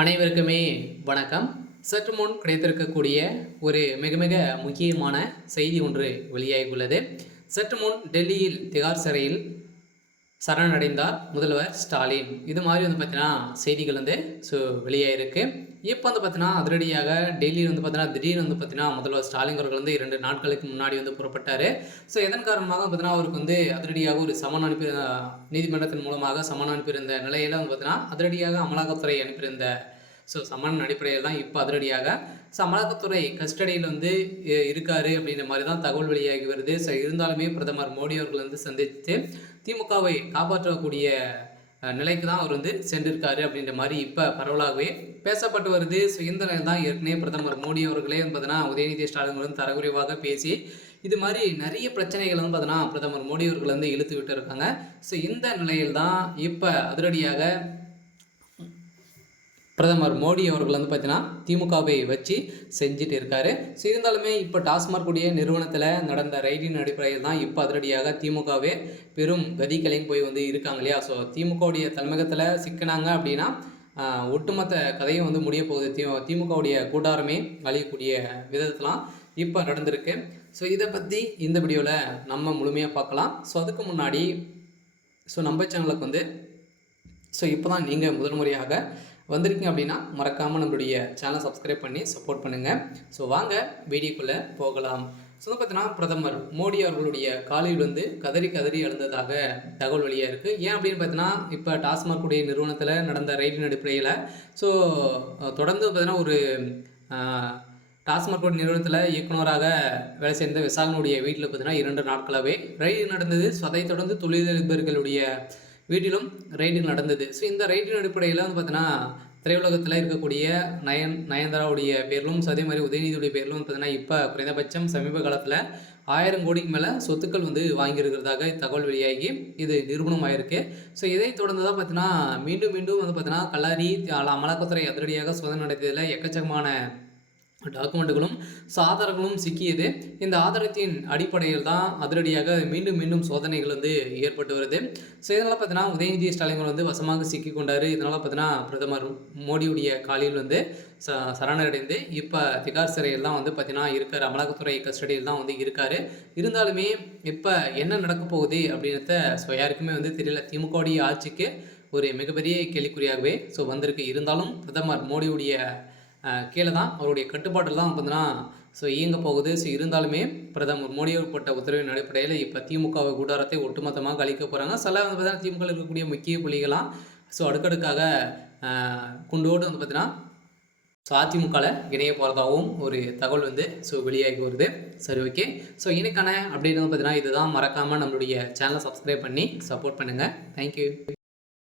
அனைவருக்குமே வணக்கம். சற்று முன் கிடைத்திருக்கக்கூடிய ஒரு மிக மிக முக்கியமான செய்தி ஒன்று வெளியாகியுள்ளது. சற்று முன் டெல்லியில் திகார் சிறையில் சரணடைந்தார் முதல்வர் ஸ்டாலின். இது மாதிரி பார்த்தீங்கன்னா செய்திகள் வெளியாகிருக்கு. இப்போ பார்த்தீங்கன்னா அதிரடியாக டெல்லியில் பார்த்தீங்கன்னா திடீர்னு பார்த்தீங்கன்னா முதல்வர் ஸ்டாலின் அவர்கள் 2 நாட்களுக்கு முன்னாடி புறப்பட்டார். ஸோ இதன் காரணமாக பார்த்தீங்கன்னா அவருக்கு அதிரடியாக ஒரு சமன் அனுப்பி நீதிமன்றத்தின் மூலமாக சமன் அனுப்பியிருந்த நிலையில் பார்த்தீங்கன்னா அதிரடியாக அமலாக்கத்துறை அனுப்பியிருந்த சமன் அடிப்படையில் தான் இப்போ அதிரடியாக அமலாக்கத்துறை கஸ்டடியில் இருக்காரு அப்படின்ற மாதிரி தான் தகவல் வெளியாகி வருது. இருந்தாலுமே பிரதமர் மோடி அவர்கள் சந்தித்து திமுகவை காப்பாற்றக்கூடிய நிலைக்கு தான் அவர் சென்றிருக்காரு அப்படின்ற மாதிரி இப்போ பரவலாகவே பேசப்பட்டு வருது. இந்த நிலையில் தான் ஏற்கனவே பிரதமர் மோடி அவர்களே பார்த்தீங்கன்னா உதயநிதி ஸ்டாலின் தரக்குறைவாக பேசி இது மாதிரி நிறைய பிரச்சனைகள் பார்த்தீங்கன்னா பிரதமர் மோடி அவர்கள் இழுத்து விட்டு இருக்காங்க. இந்த நிலையில் தான் இப்போ அதிரடியாக பிரதமர் மோடி அவர்கள் பார்த்தீங்கன்னா திமுகவை வச்சு செஞ்சுட்டு இருக்காரு. இருந்தாலுமே இப்போ டாஸ்மாக் உடைய நிறுவனத்தில் நடந்த ரைடின் அடிப்படையில் தான் இப்போ அதிரடியாக திமுகவே பெரும் கதிகளையும் போய் இருக்காங்க இல்லையா. திமுகவுடைய தலைமையகத்தில் சிக்கினாங்க அப்படின்னா ஒட்டுமொத்த கதையும் முடிய போகுது. திமுகவுடைய கூட்டாரமே அழியக்கூடிய விதத்துலாம் இப்போ நடந்திருக்கு. இதை பற்றி இந்த வீடியோவில் நம்ம முழுமையாக பார்க்கலாம். அதுக்கு முன்னாடி நம்ம சேனலுக்கு இப்போ தான் நீங்கள் முதல் முறையாக வந்திருக்கீங்க அப்படின்னா மறக்காமல் நம்மளுடைய சேனலை சப்ஸ்கிரைப் பண்ணி சப்போர்ட் பண்ணுங்கள். வாங்க வீடியோக்குள்ளே போகலாம். பார்த்தீங்கன்னா பிரதமர் மோடி அவர்களுடைய காலையில் கதறி கதறி எழுந்ததாக தகவல் வெளியாக இருக்குது. ஏன் அப்படின்னு பார்த்தீங்கன்னா இப்போ டாஸ்மாக் உடைய நிறுவனத்தில் நடந்த ரைடின் அடிப்படையில் தொடர்ந்து பார்த்தீங்கன்னா ஒரு டாஸ்மாக் நிறுவனத்தில் இயக்குநராக வேலை செய்த விசாகனுடைய வீட்டில் பார்த்தீங்கன்னா 2 நாட்களாகவே ரைடு நடந்தது. அதை தொடர்ந்து தொழிலதிபர்களுடைய வீட்டிலும் ரைடிங் நடந்தது. இந்த ரைடின் அடிப்படையில் பார்த்தீங்கன்னா திரையுலகத்தில் இருக்கக்கூடிய நயன்தாராவுடைய பேரிலும் அதே மாதிரி உதயநிதியுடைய பேரிலும் பார்த்தீங்கன்னா இப்போ குறைந்தபட்சம் சமீப காலத்தில் 1000 கோடிக்கு மேலே சொத்துக்கள் வாங்கியிருக்கிறதாக தகவல் வெளியாகி இது நிரூபணம் ஆயிருக்கு. இதை தொடர்ந்து தான் பார்த்தீங்கன்னா மீண்டும் மீண்டும் பார்த்தீங்கன்னா கல்லாரி அமலாக்கத்துறை அதிரடியாக சோதனை நடத்தியதில் எக்கச்சக்கமான டாக்குமெண்ட்டுகளும் ஆதாரங்களும் சிக்கியது. இந்த ஆதாரத்தின் அடிப்படையில் தான் அதிரடியாக மீண்டும் மீண்டும் சோதனைகள் ஏற்பட்டு வருது. இதனால் பார்த்தீங்கன்னா உதயநிதி ஸ்டாலின் வசமாக சிக்கி கொண்டார். இதனால் பார்த்தீங்கன்னா பிரதமர் மோடியுடைய காலில் சரணடைந்து இப்போ திகார் சிறையில் தான் பார்த்தீங்கன்னா இருக்கார். அமலாக்கத்துறை கஸ்டடியில் தான் இருக்கார். இருந்தாலுமே இப்போ என்ன நடக்க போகுது அப்படின்றத யாருக்குமே தெரியல. திமுகவுடைய ஆட்சிக்கு ஒரு மிகப்பெரிய கேள்விக்குறியாகவே வந்திருக்கு. இருந்தாலும் பிரதமர் மோடியுடைய கீழே தான் அவருடைய கட்டுப்பாட்டில் தான் பார்த்தீங்கன்னா இயங்க போகுது. இருந்தாலுமே பிரதமர் மோடி போட்ட உத்தரவின் அடிப்படையில் இப்போ திமுக கூடாரத்தை ஒட்டுமொத்தமாக அழிக்க போகிறாங்க. சில பார்த்தீங்கன்னா திமுக இருக்கக்கூடிய முக்கிய புள்ளிகளாம் அடுக்கடுக்காக குண்டோடு பார்த்தீங்கன்னா அதிமுகவில் இணைய போகிறதாகவும் ஒரு தகவல் வெளியாகி வருது. சரி, ஓகே. இன்னைக்கான அப்படின்னு பார்த்தீங்கன்னா இதுதான். மறக்காமல் நம்மளுடைய சேனலை சப்ஸ்கிரைப் பண்ணி சப்போர்ட் பண்ணுங்கள். தேங்க்யூ.